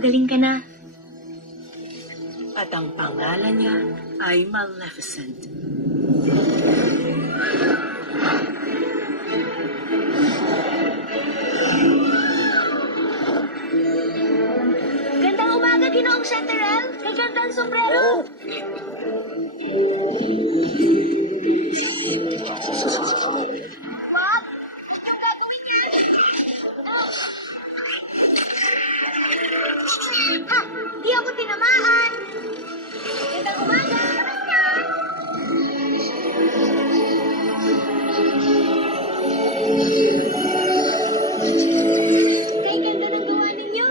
Magaling ka na. At ang pangalan niya ay Maleficent. Gandang umaga, Ginoong Chanterelle. Kaganda ang sombrero. Wag! Yung gagawin niya! Ha! Di ako tinamaan! Gandang umaga! Kay ganda ng gawa ninyo.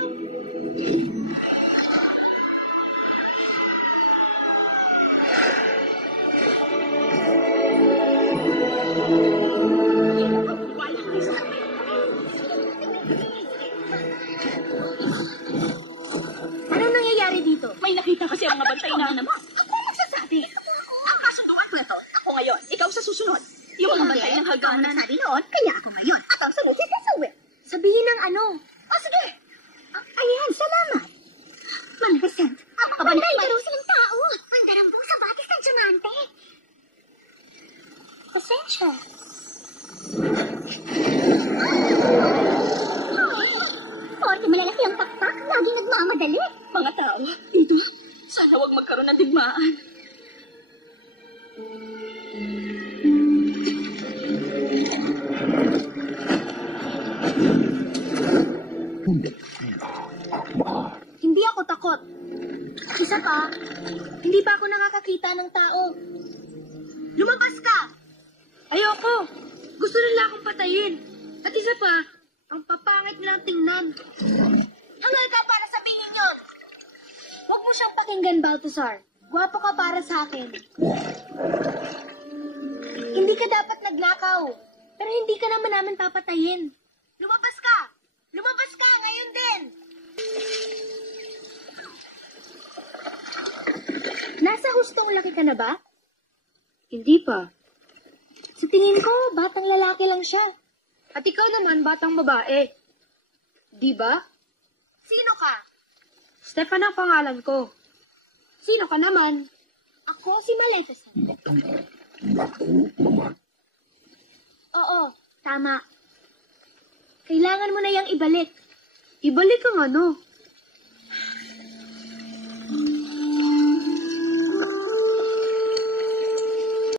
Anong nangyayari dito? May nakita kasi ang mga bantay na naman. Ako ang magsasabi. Ang kasunduan mo na to. Ako ngayon, ikaw sa susunod. Yung mga bantay ng hagdan na nagsabi noon, kaya ako ngayon. At ang sunod si Sasawi. Sabihin ng ano? Sige. Ayan, salamat. Maleficent. Pabantay ka raw silang tao. Mandarambong sa batis ng tsunante. Pasensya. Porke malalaki ang pakpak, laging nagmamadali. Mga tao, dito, sana huwag magkaroon ng digmaan. Hindi ako takot. Isa pa, hindi pa ako nakakakita ng tao. Lumabas ka! Ayoko! Gusto nila akong patayin. At isa pa, ang papangit nilang tingnan. Hangal ka para sabihin yun! Huwag mo siyang pakinggan, Balthazar. Gwapo ka para sa akin. Hindi ka dapat nagnakaw. Pero hindi ka naman namin papatayin. Lumabas ka! Lumabas ka ngayon din! Nasa hustong laki ka na ba? Hindi pa. Sa tingin ko, batang lalaki lang siya. At ikaw naman, batang babae. Di ba? Sino ka? Stefan ang pangalan ko. Sino ka naman? Ako si Maleficent. Oo, tama. Kailangan mo na yang ibalik. Ibalik ang ano?